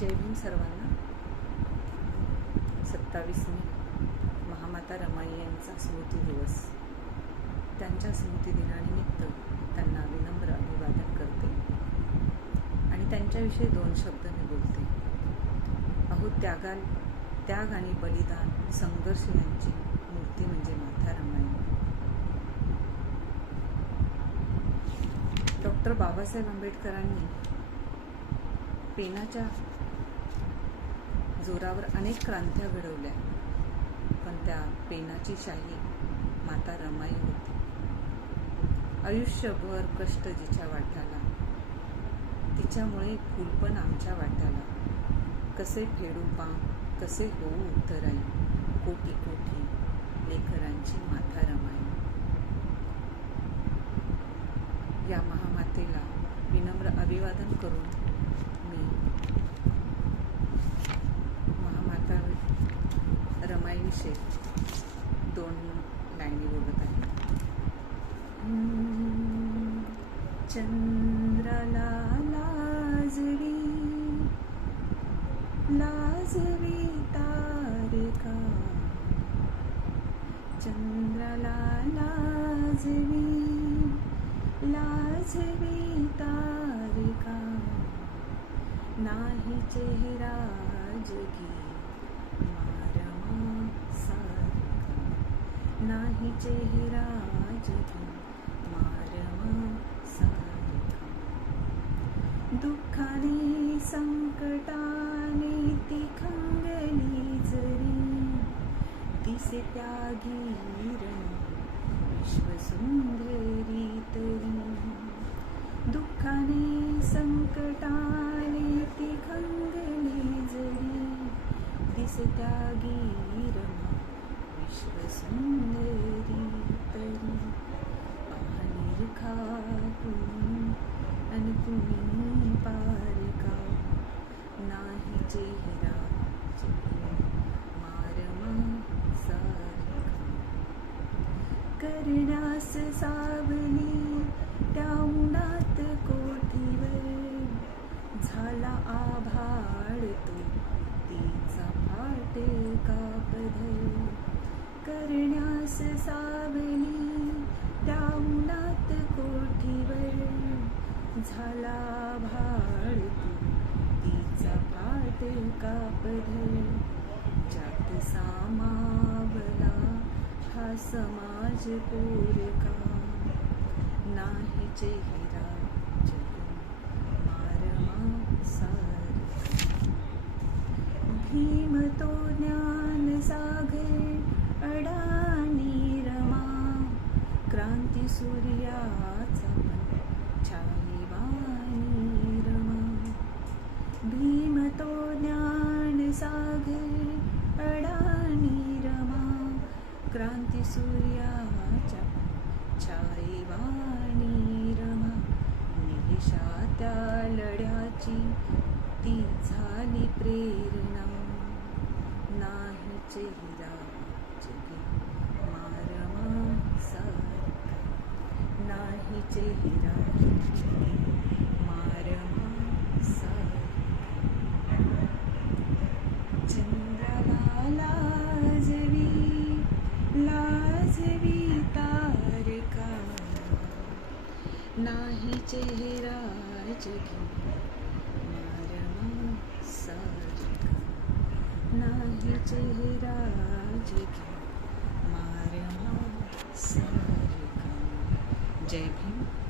जय भीम सर्वांना. सत्तावीस मे महामाता रमाई यांचा स्मृती दिवस. त्यांच्या स्मृतिदिनानिमित्त त्यांना विनम्र अभिवादन करते आणि त्यांच्याविषयी दोन शब्द मी बोलते. अहो त्यागाल त्याग आणि बलिदान संघर्ष यांची मूर्ती म्हणजे माता रमाई. डॉक्टर बाबासाहेब आंबेडकरांनी पेनाच्या जोरावर अनेक क्रांत्या घडवल्या पण त्या पेनाची शाही माता रमाई होती. आयुष्यभर कष्ट जिच्या वाट्याला तिच्यामुळे फुलपण आमच्या वाट्याला. कसे फेडू पा कसे होऊ उत्तराई कोटी कोटी लेकरांची माता रमाई. या महामातेला विनम्र अभिवादन करून मी इन शेप दोन लाइनी वो बताए। लाजरी लाजरी तारिका चंद्रला लाजरी लाजरी तारिका ना ही चेहरा जगी नाही चेहरा जगी मारमा दुःखाने संकटाने ती खंगली जरी. दिसे त्यागीरण विश्वसुंदरी तरी. दुःखाने संकटाने ती खंगली जरी. दिस त्यागीरमा विश्वसुंदरी तरी पाणी खातून अन तुम्ही पार का नाही चेहरा मारमा सारखा करण्यास सावली त्या उन्हात कोठीवर झाला आभाळ तो. तिचा फाटे कापधर करण्यास सावली त्या उन्हात कोठीवर झाला आभाळ तो. तिचा पाटे कापधर जात सामावला हा समाज पोरका नाही चेहरा मारमा सारखा. भीम तो ज्ञान सागर अडाणी रमा. क्रांती सूर्याचा पण छाईवाणी रमा. भीम तो छाईवाणी रमा निशा त्या लढ्याची ती झाली प्रेरणा. नाही चेहरा जगी मारमा सारखा नाही चेहरा नाही चेहरा जगी. मारमा सारखा नाही चेहरा जगी. मारमा सारखा जय भीम.